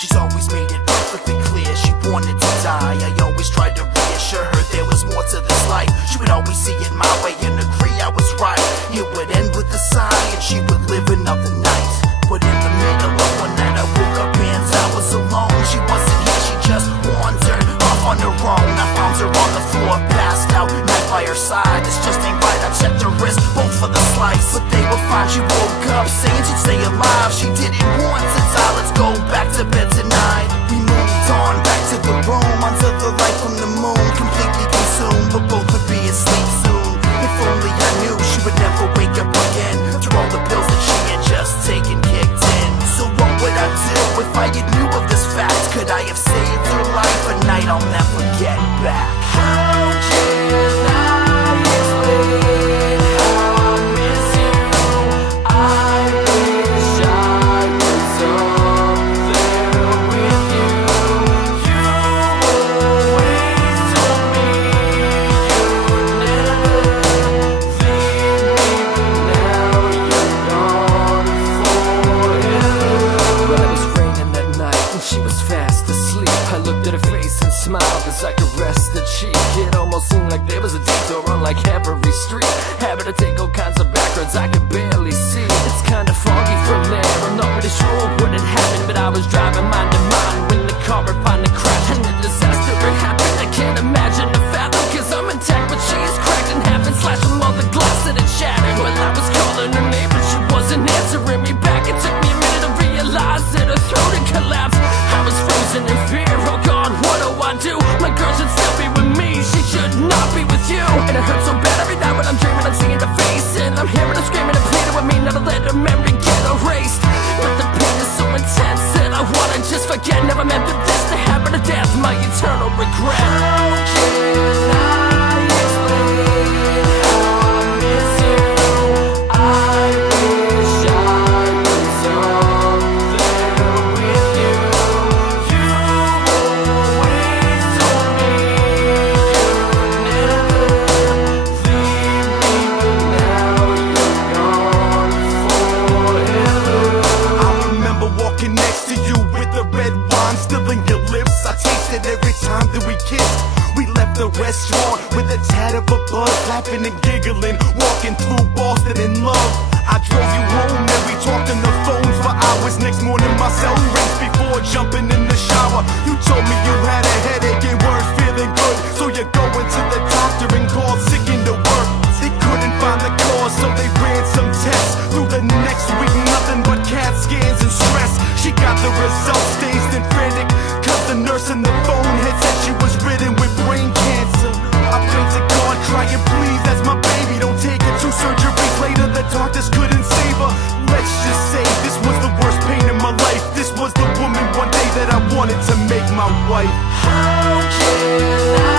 She's always made it perfectly clear she wanted to die. I always tried to reassure her there was more to this life. She would always see it my way and agree I was right. It would end with a sigh and she would live another night. But in the middle of one night I woke up and I was alone. She wasn't here, she just wandered off on her own. I found her on the floor, passed out, knife by her side. This just ain't right, I checked her wrist, both for the slice. But they were fine, she woke up saying she'd stay alive. She didn't want to die, let's go back to bed tonight. We moved on back to the room, under the light from the moon. Completely consumed, but both would be asleep soon. If only I knew she would never wake up again, after all the pills that she had just taken kicked in. So what would I do if I had knew of this fact? Could I have saved her life? A night I'll never get back. How can I explain how I miss you? I wish I was somewhere with you. You always told me you'd never leave me, but now you're gone forever. Well, it was raining that night and she was fast asleep. I looked at her face and smiled as I caressed her cheek. It almost seemed like there was a detour on like every street. Having to take all kinds of back roads I could barely see. It's kinda foggy from there, I'm not really sure what had happened, but I was driving mind to mind when the car had finally crashed and the disaster had happened. I can't imagine the fathom, cause I'm intact but she is cracked in half and slashed from all the glass that had shattered. Well, I was calling her name but she wasn't answering me back. It took me a minute to realize that her throat had collapsed. I was frozen in fear, oh God, what do I do? My girl should still be with me, she should not be with you. And it hurts so bad every night when I'm dreaming, I'm seeing her face, and I'm hearing her screaming and pleading with me not to let her memory get erased. But the pain is so intense that I wanna just forget. Never meant for this to happen to death, my eternal regret. How can I explain how I miss you? I wish I was somewhere with you. You always told me you'd never leave me, but now you're gone forever. I remember walking next to you with the red wine still in your lips. I tasted every time that we kissed. We left the restaurant with a tad of a buzz, laughing and giggling, walking through Boston in love. I drove you home and we talked on the phone for hours. Next morning my cell rings before jumping in the shower. You told me you had a headache and weren't feeling good, so you're going to the doctor and called sick into work. They couldn't find the cause, so they ran some tests. Through the next week nothing but CAT scans and stress. She got the results dazed and frantic, cause the nurse in the phone had said she was ridden with brain cancer. I prayed to God, crying, please, that's my baby, don't take her. 2 surgeries later, the doctors couldn't save her. Let's just say this was the worst pain in my life. This was the woman one day that I wanted to make my wife. How can I